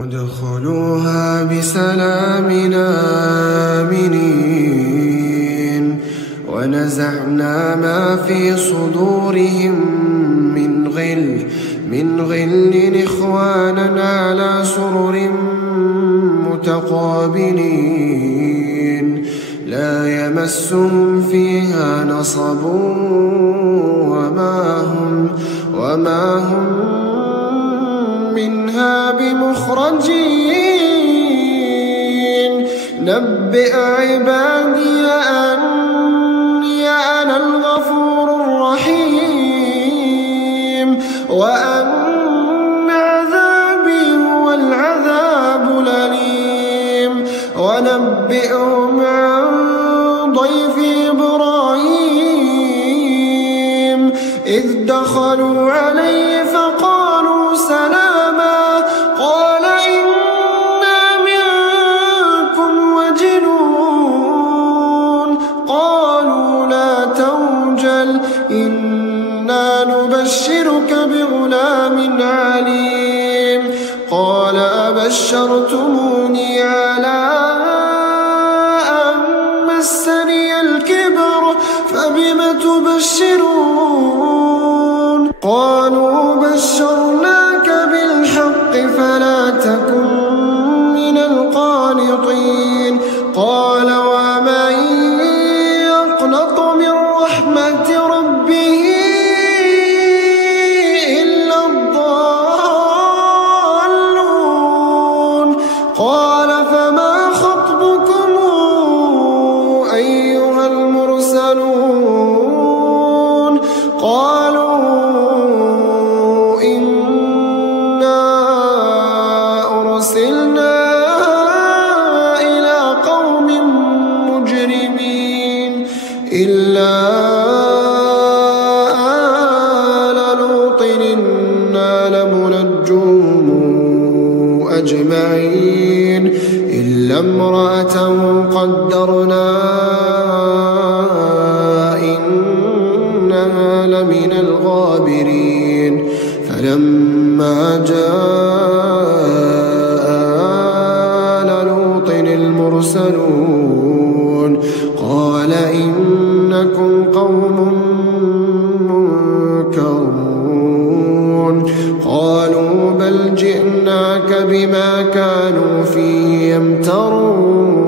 ادخلوها بسلام آمنين ونزعنا ما في صدورهم من غل إخوانا على سرر متقابلين لا يمسهم فيها نصب وما هم منها بمخرجين نبئ عبادي أني أنا الغفور الرحيم وأن عذابي هو العذاب الأليم ونبئهم عن ضيف إبراهيم إذ دخلوا عليه فقالوا سلاما قال إنا منكم وجلون قالوا لا توجل إنا نبشرك بغلام عليم قال أبشرتموني على أن مسني الكبر فبم تبشرون قالوا بشرناك بالحق فلا تكن من القانطين قال ومن يقنط من رحمة ربه إلا الضالون قال فما خطبكم أيها المرسلون قالوا إنا أرسلنا إلى قوم مجرمين إلا آل لوط إنا لمنجوهم أجمعين إلا امرأته قدرنا إنها لمن الغابرين فلما جاء آل لوط المرسلون قال إنكم قوم منكرون قالوا بل جئناك بما كانوا فيه يمترون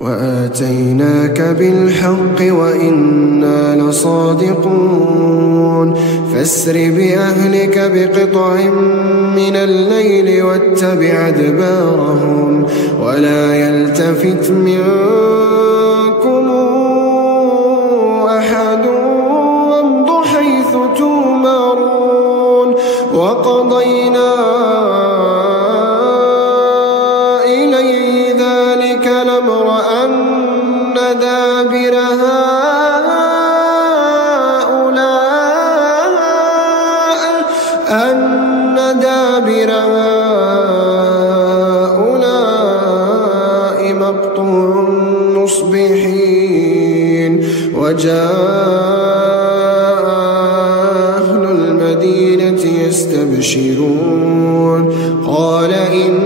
وآتيناك بالحق وإنا لصادقون فاسر بأهلك بقطع من الليل واتبع أدبارهم ولا يلتفت منكم أحد وامض حيث تؤمرون وقضينا إليه ذلك الأمر أن دابر هؤلاء مقطوع مصبحين وجاء أهل المدينة يستبشرون قال إن